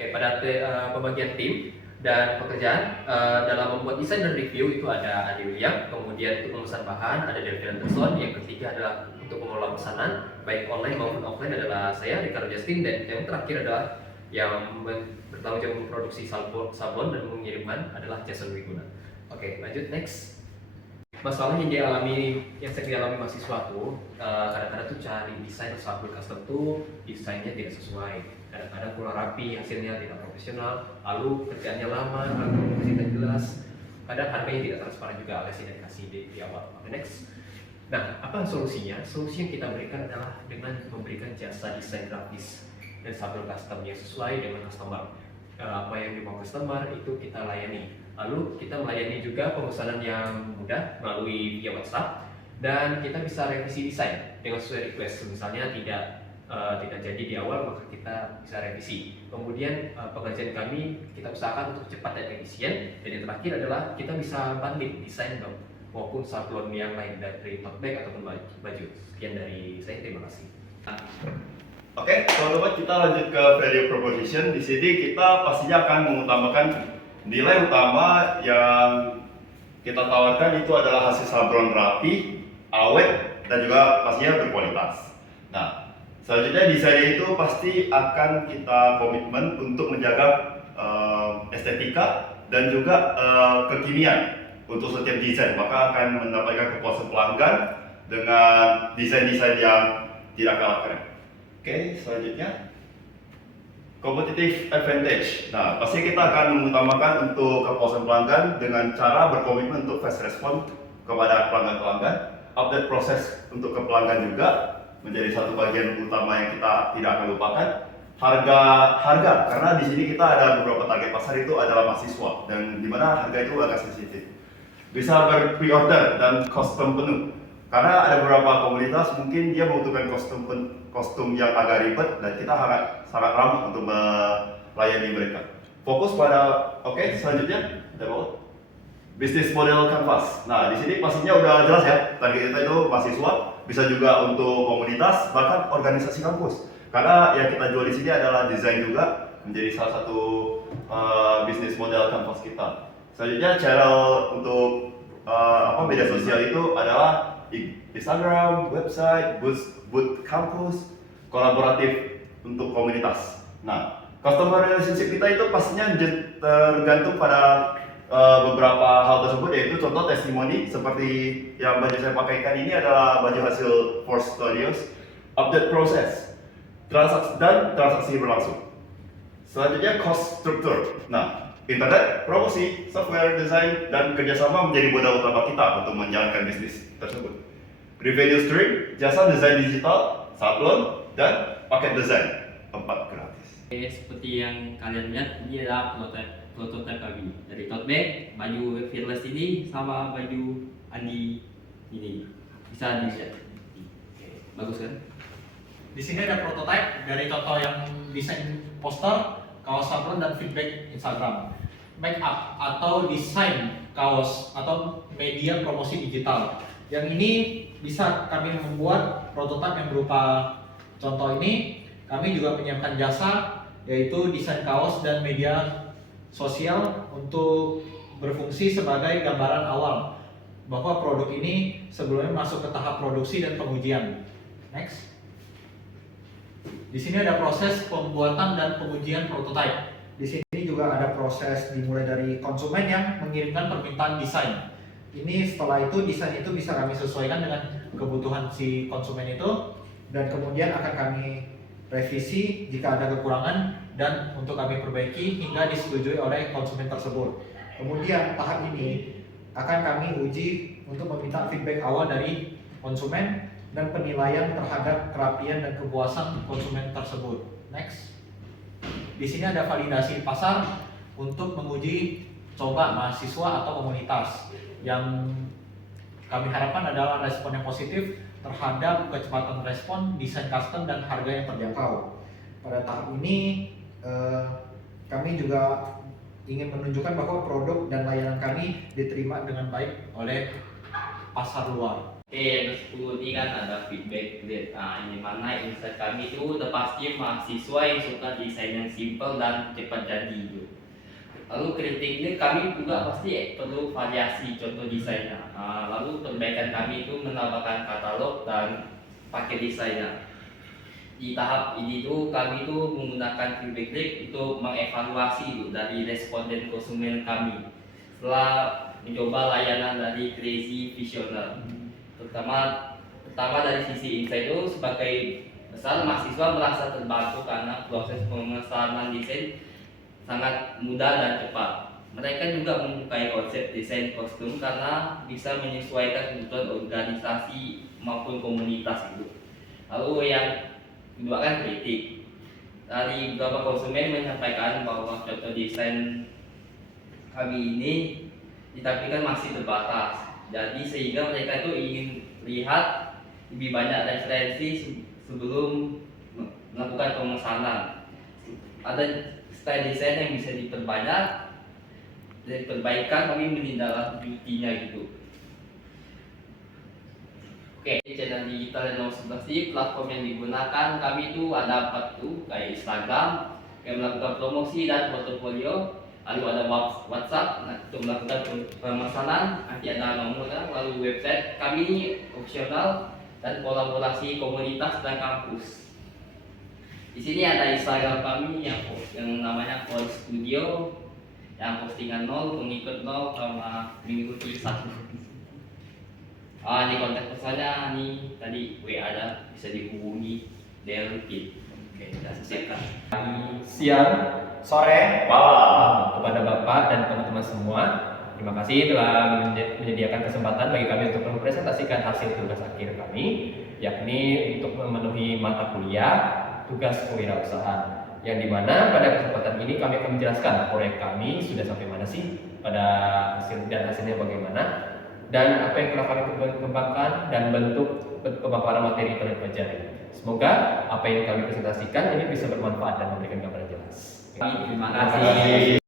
Oke, pada pembagian tim dan pekerjaan dalam membuat desain dan review itu ada Adi William, kemudian untuk memesan bahan ada Devin Anderson, yang ketiga adalah untuk mengelola pesanan baik online maupun offline adalah saya Ricardo Justin, dan yang terakhir adalah yang bertanggung jawab memproduksi sablon dan mengirimkan adalah Jason Wiguna. Oke, lanjut next. Masalah yang sering dialami mahasiswa tuh kadang-kadang tuh cari desain sabun custom tuh desainnya tidak sesuai, kadang-kadang kurang rapi, hasilnya tidak profesional, lalu kerjaannya lama, masih tidak jelas, kadang harganya tidak transparan juga alias tidak dikasih di awal. Oke, next. Nah, apa solusinya? Solusi yang kita berikan adalah dengan memberikan jasa desain grafis dan sabun custom yang sesuai dengan customer. Apa yang dimau customer itu kita layani. Lalu kita melayani juga pemesanan yang mudah melalui via WhatsApp, dan kita bisa revisi desain dengan sesuai request. Misalnya tidak jadi di awal, maka kita bisa revisi. Kemudian pengerjaan kami kita usahakan untuk cepat dan efisien. Dan yang terakhir adalah kita bisa banding desain maupun sablon yang lain dari tote bag ataupun baju. Sekian dari saya, terima kasih. Oke, teman-teman, kita lanjut ke value proposition. Di sini kita pastinya akan mengutamakan nilai utama yang kita tawarkan itu adalah hasil sablon rapi, awet, dan juga pastinya berkualitas. Nah, selanjutnya desainnya itu pasti akan kita komitmen untuk menjaga estetika dan juga kekinian untuk setiap desain. Maka akan mendapatkan kepuasan pelanggan dengan desain-desain yang tidak kalah keren. Oke, selanjutnya competitive advantage. Nah, pasti kita akan mengutamakan untuk kepuasan pelanggan dengan cara berkomitmen untuk fast response kepada pelanggan-pelanggan. Update proses untuk ke pelanggan juga menjadi satu bagian utama yang kita tidak akan lupakan. Harga, karena di sini kita ada beberapa target pasar itu adalah mahasiswa, dan di mana harga itu agak sensitif. Bisa pre-order dan custom penuh. Karena ada beberapa komunitas mungkin dia membutuhkan kostum yang agak ribet, dan kita sangat ramah untuk melayani mereka. Fokus pada selanjutnya ada apa? Business model canvas. Nah, di sini pastinya udah jelas ya, target kita itu mahasiswa, bisa juga untuk komunitas, bahkan organisasi kampus. Karena yang kita jual di sini adalah desain juga, menjadi salah satu business model canvas kita. Selanjutnya channel untuk media sosial itu adalah Instagram, website, booth kampus, kolaboratif untuk komunitas. Nah, customer relationship kita itu pastinya tergantung pada beberapa hal tersebut, yaitu contoh testimoni seperti yang baju saya pakaikan ini adalah baju hasil Force Studios. Update proses, transaksi berlangsung. Selanjutnya cost structure. Nah, internet, promosi, software, desain, dan kerjasama menjadi modal utama kita untuk menjalankan bisnis tersebut. Revenue stream, jasa desain digital, sablon, dan paket desain, 4 gratis. Oke, seperti yang kalian lihat, ini adalah prototipe kami dari tote bag, baju Fearless ini, sama baju Andi ini. Bisa dilihat. Oke, bagus kan? Di sini ada prototipe dari contoh yang desain poster, kaos sablon, dan feedback Instagram. Make up atau desain kaos atau media promosi digital. Yang ini bisa kami membuat prototipe yang berupa contoh ini. Kami juga menyiapkan jasa, yaitu desain kaos dan media sosial untuk berfungsi sebagai gambaran awal bahwa produk ini sebelumnya masuk ke tahap produksi dan pengujian. Next. Di sini ada proses pembuatan dan pengujian prototipe. Di sini juga ada proses dimulai dari konsumen yang mengirimkan permintaan desain. Ini setelah itu desain itu bisa kami sesuaikan dengan kebutuhan si konsumen itu, dan kemudian akan kami revisi jika ada kekurangan dan untuk kami perbaiki hingga disetujui oleh konsumen tersebut. Kemudian tahap ini akan kami uji untuk meminta feedback awal dari konsumen dan penilaian terhadap kerapian dan kepuasan konsumen tersebut. Next. Di sini ada validasi pasar untuk menguji coba mahasiswa atau komunitas. Yang kami harapkan adalah respon yang positif terhadap kecepatan respon, desain custom, dan harga yang terjangkau. Pada tahap ini kami juga ingin menunjukkan bahwa produk dan layanan kami diterima dengan baik oleh pasar luar. Oke, yang ke-10 ini kan ada feedback grade. Nah, ini mana insight kami itu udah pasti mahasiswa yang suka desain yang simple dan cepat jadi gitu. Lalu kritiknya kami juga pasti perlu variasi contoh desainnya. Lalu perbaikan kami itu menambahkan katalog dan paket desainnya. Di tahap ini tuh kami tuh menggunakan feedback grade untuk mengevaluasi tuh dari responden konsumen kami setelah mencoba layanan dari Crazy Visioner. Pertama dari sisi insight itu sebagai besar mahasiswa merasa terbantu karena proses pemesanan desain sangat mudah dan cepat. Mereka juga menyukai konsep desain kostum karena bisa menyesuaikan kebutuhan organisasi maupun komunitas itu. Lalu yang kedua kan kritik. Dari beberapa konsumen menyampaikan bahwa contoh desain kami ini ditampilkan masih terbatas. Jadi sehingga mereka itu ingin lihat lebih banyak referensi sebelum melakukan pemesanan. Ada style desain yang bisa diperbanyak dan perbaikan kami menindaklanjutinya gitu. Oke, channel digital yang nomor 11 ini platform yang digunakan kami itu ada 4 tuh, kayak Instagram yang melakukan promosi dan portofolio, lalu ada WhatsApp untuk melakukan pemesanan, nanti ada nomornya, lalu website kami ini opsional dan kolaborasi komunitas dan kampus. Di sini ada Instagram kami yang namanya Core Studio, yang postingan 0, pengikut 0, sama mengikuti 1. Ini kontak personnya nih tadi WA ada, bisa dihubungi Delvin. Oke, sudah selesai. Siang, Sore, malam. kepada Bapak dan teman-teman semua, terima kasih telah menyediakan kesempatan bagi kami untuk mempresentasikan hasil tugas akhir kami, yakni untuk memenuhi mata kuliah tugas kewirausahaan. Yang dimana pada kesempatan ini kami akan menjelaskan proyek kami sudah sampai mana sih pada hasilnya bagaimana, dan apa yang telah kami kembangkan dan bentuk pemaparan materi pada pelajari. Semoga apa yang kami presentasikan ini bisa bermanfaat dan memberikan gambaran jelas. Terima kasih.